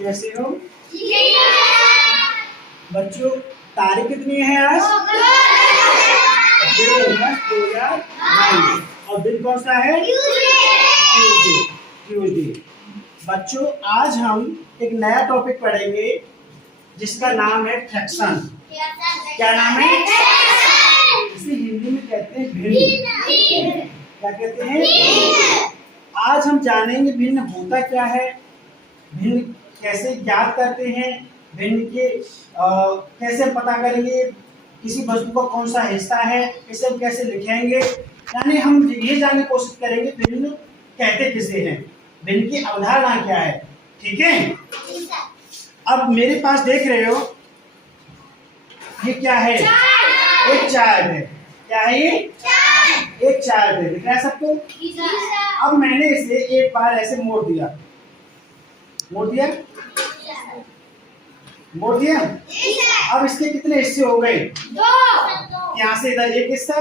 कैसे हो बच्चों? तारीख कितनी है आज? 2/10/2022 और दिन कौन सा है? ट्यूसडे। बच्चों आज हम एक नया टॉपिक पढ़ेंगे जिसका नाम है फ्रैक्शन। क्या नाम है? इसे हिंदी में कहते हैं भिन्न। क्या कहते हैं? आज हम जानेंगे भिन्न होता क्या है, भिन्न कैसे ज्ञात करते हैं, भिन्न के कैसे पता करेंगे किसी वस्तु का कौन सा हिस्सा है, इसे हम कैसे लिखेंगे। यानी हम ये जानने की कोशिश करेंगे भिन्न कहते किसे हैं, भिन्न की अवधारणा क्या है। ठीक है? अब मेरे पास देख रहे हो ये क्या है? एक चार्ट है। क्या है ये? एक चार्ट है। दिख रहा है सबको? अब मैंने इसे एक बार ऐसे मोड़ दिया। अब इसके कितने हिस्से हो गए? यहाँ से इधर एक हिस्सा,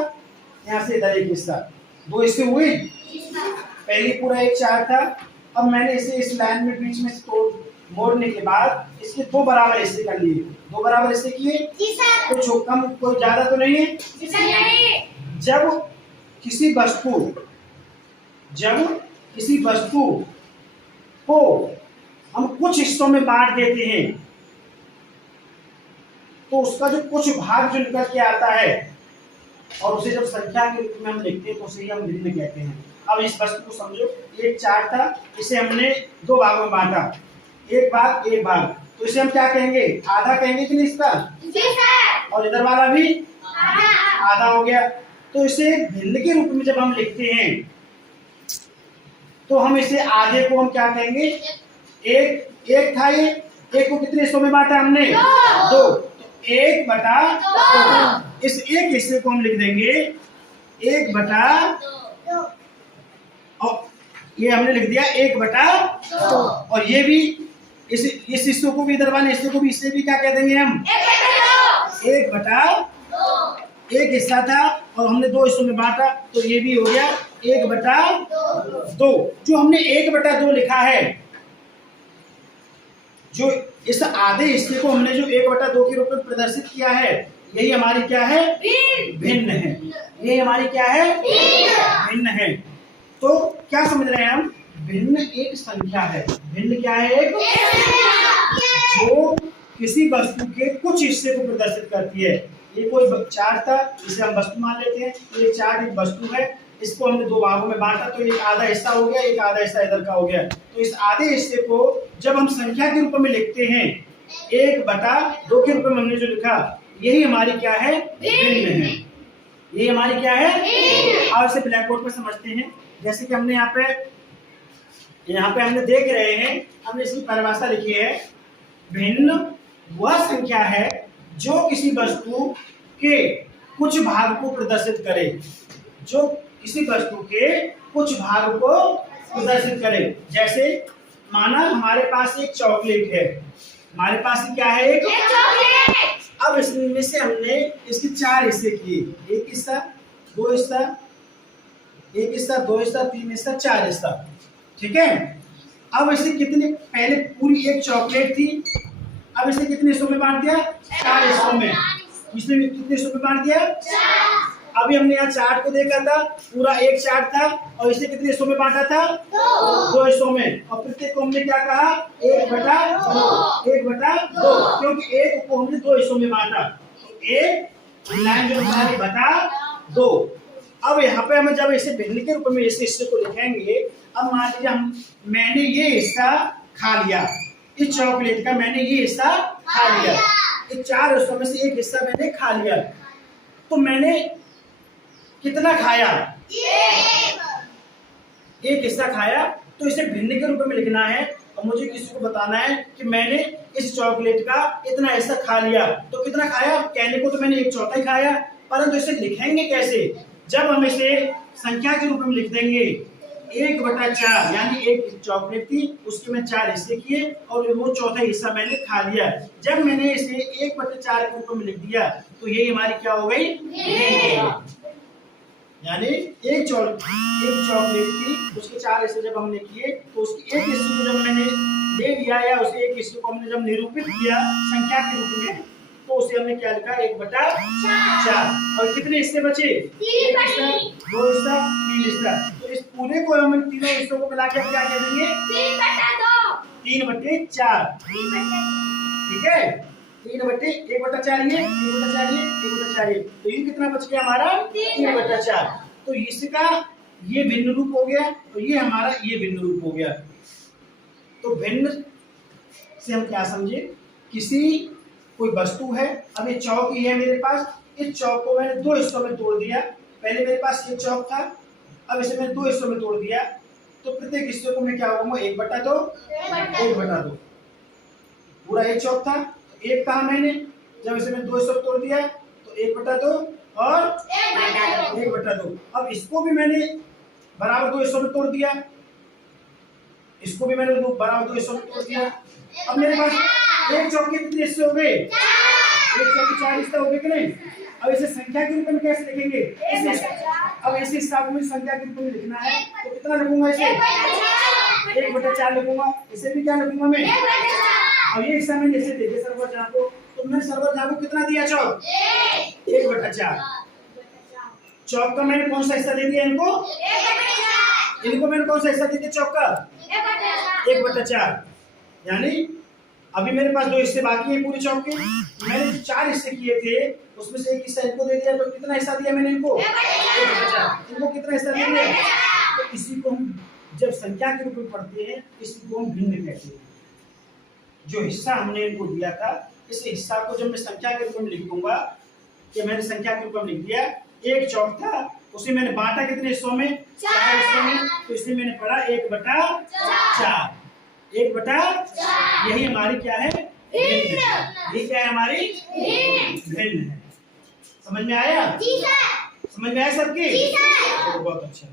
यहाँ से इधर एक हिस्सा, 2 हिस्से हुए। पहले पूरा एक चार्ट था। अब मैंने इसे इस लाइन में बीच में तोड़ मोड़ने के बाद इसके 2 बराबर हिस्से कर लिए। 2 बराबर हिस्से किए। कुछ कम कोई ज्यादा तो नहीं है। जब किसी वस्तु को हम कुछ हिस्सों में बांट देते हैं तो उसका जो कुछ भाग जो निकल के आता है और उसे जब संख्या के रूप में हम लिखते हैं तो उसे हम भिन्न कहते हैं। अब इस वस्तु को समझो, एक चार्ट था, इसे हमने 2 भागों में बांटा, एक भाग, तो इसे हम क्या कहेंगे? आधा कहेंगे कि नहीं इसका? और इधर वाला भी आधा हो गया। तो इसे भिन्न के रूप में जब हम लिखते हैं तो हम इसे आधे को हम क्या कहेंगे? एक था ये, एक को कितने हिस्सों में बांटा हमने? 2। तो 1/2। इस एक हिस्से को हम लिख देंगे 1/2 और ये हमने लिख दिया 1/2 और ये भी इस हिस्से को भी, इधर वाले हिस्से को भी, इससे भी क्या कह देंगे हम? 1/2। एक हिस्सा था और हमने 2 हिस्सों में बांटा तो ये भी हो गया 1/2। जो हमने 1/2 लिखा है, जो इस आधे हिस्से को हमने जो 1/2 के रूप में प्रदर्शित किया है, यही हमारी क्या है? भिन्न है। यही हमारी क्या है? भिन्न है। तो क्या समझ रहे हैं हम? भिन्न एक संख्या है। भिन्न क्या है? एक जो किसी वस्तु के कुछ हिस्से को प्रदर्शित करती है। ये कोई चार्ट था, इसे हम वस्तु मान लेते हैं। तो ये चार्ट एक वस्तु है, इसको हमने 2 भागों में बांटा तो एक आधा हिस्सा हो गया, एक आधा हिस्सा इधर का हो गया। तो इस आधे हिस्से को जब हम संख्या के रूप में लिखते हैं 1/2 के रूप में हमने जो लिखा, यही हमारी क्या है? भिन्न है। यही हमारी क्या है? अब इसे ब्लैक बोर्ड पर समझते हैं। जैसे कि हमने यहाँ पे हमने देख रहे हैं, हमने इसकी परिभाषा लिखी है। भिन्न वह संख्या है जो किसी वस्तु के कुछ भाग को प्रदर्शित करे। जो किसी वस्तु के कुछ भाग को प्रदर्शित करे। जैसे माना हमारे पास एक चॉकलेट है। हमारे पास क्या है? एक चॉकलेट। अब इसमें से हमने इसके 4 हिस्से किए। एक हिस्सा, 2 हिस्सा, 1 हिस्सा, 2 हिस्सा, 3 हिस्सा, 4 हिस्सा। ठीक है? अब इसे कितने, पहले पूरी एक चॉकलेट थी, अब इसे कितने हिस्सों में बांट दिया? 4 हिस्सों में। इसने कितने हिस्सों में बांट दिया? 4। अभी हमने यहाँ चार्ट को देखा था, पूरा एक चार्ट था और इसे कितने हिस्सों में बांटा था? 2 हिस्सों में। और प्रत्येक को हमने क्या कहा? 1/2। क्योंकि एक को हमने 2 हिस्सों में बांटा, तो 1 लाइन जो हमारी बटा 2। अब यहाँ पे हम जब इसे भिन्न के रूप में इस हिस्से को लिखेंगे, अब मान लीजिए मैंने ये हिस्सा खा लिया, इस चॉकलेट का मैंने ये हिस्सा खा लिया, इस 4 हिस्सों में से एक हिस्सा मैंने खा लिया, तो मैंने कितना खाया? एक हिस्सा खाया। तो इसे भिन्न के रूप में लिखना है और मुझे किसी को बताना है कि मैंने इस चॉकलेट का इतना हिस्सा खा लिया। तो कितना खाया? कहने को तो मैंने 1/4 खाया, परंतु इसे लिखेंगे कैसे? जब हम इसे संख्या के रूप में लिख देंगे 1/4, यानी एक चॉकलेट थी, उसके मैं 4 हिस्से किए और वो चौथा हिस्सा मैंने खा लिया। जब मैंने इसे 1/4 के रूप में लिख दिया तो ये हमारी क्या हो गई? यानी एक चॉकलेट की उसके 4 हिस्से जब हमने किए तो उसकी एक हिस्से को जब मैंने ले लिया या उसे एक हिस्से को हमने जब निरूपित किया संख्या के रूप में तो उसे हमने क्या लिखा 1/4। और कितने हिस्से बचे? 1 हिस्सा, 2 हिस्सा, 3 हिस्सा। तो इस पूरे को हम तीनों हिस्सों को मिला के क्या कह देंगे? 3/4। ठीक है, 1/4 ये 1/4 ये 1/4 ये, तो ये कितना बच गया हमारा? 3/4। तो इसका ये भिन्न रूप हो गया और ये हमारा ये भिन्न रूप हो गया। तो भिन्न से हम क्या समझे? किसी कोई वस्तु है, अब ये चौक ही है मेरे पास, इस चौक को मैंने 2 हिस्सों में तोड़ दिया। पहले मेरे पास ये चौक था, अब इसे मैंने 2 हिस्सों में तोड़ दिया, तो प्रत्येक हिस्से को मैं क्या करूंगा? 1/2 पूरा एक चौक था, एक कहा मैंने, जब इसे मैंने 2 हिस्सों में तोड़ दिया तो 1/2 और 1/2। अब इसको भी मैंने बराबर 2 हिस्सों में तोड़ दिया, इसको भी मैंने बराबर 2 हिस्सों में तोड़ दिया। अब मेरे पास एक चौक के कितने हिस्से हो गए? एक चौक के 4 हिस्से हो गए कि नहीं? अब इसे संख्या के रूप में कैसे लिखेंगे? अब इस हिस्सा को मुझे संख्या के रूप में लिखना है तो कितना लिखूंगा? इसे 1/4 लिखूंगा। इसे भी क्या लिखूंगा मैं? अब ये हिस्सा मैंने जैसे दे दिया सर्वर जहाँ को, तो मैंने सर्वर जहाँ को कितना दिया? चौक 1/4। चौक का मैंने कौन सा हिस्सा दे दिया इनको? इनको मैंने कौन सा हिस्सा दे दिया चौक का? 1/4। यानी अभी मेरे पास 2 हिस्से बाकी हैं पूरे चौक के। मैंने 4 हिस्से किए थे, उसमें से एक हिस्सा इनको दे दिया, तो कितना हिस्सा दिया मैंने इनको? 1/4। इनको कितना हिस्सा दे दिया? तो इसी को हम जब संख्या के रूप में पढ़ते हैं इसी को हम भिन्न कहते हैं। जो हिस्सा हमने इनको दिया था, इस हिस्सा को जब मैं संख्या के रूप में लिख दूंगा कि मैंने संख्या के रूप में लिख दिया, एक चौक था उसे मैंने बांटा कितने हिस्सों में? 4 हिस्सों में, तो इसमें मैंने पढ़ा 1/4। 1/4 यही हमारी क्या है? भिन्न। ये क्या है हमारी? भिन्न है। समझ में आया? समझ में आया सबके? बहुत अच्छा।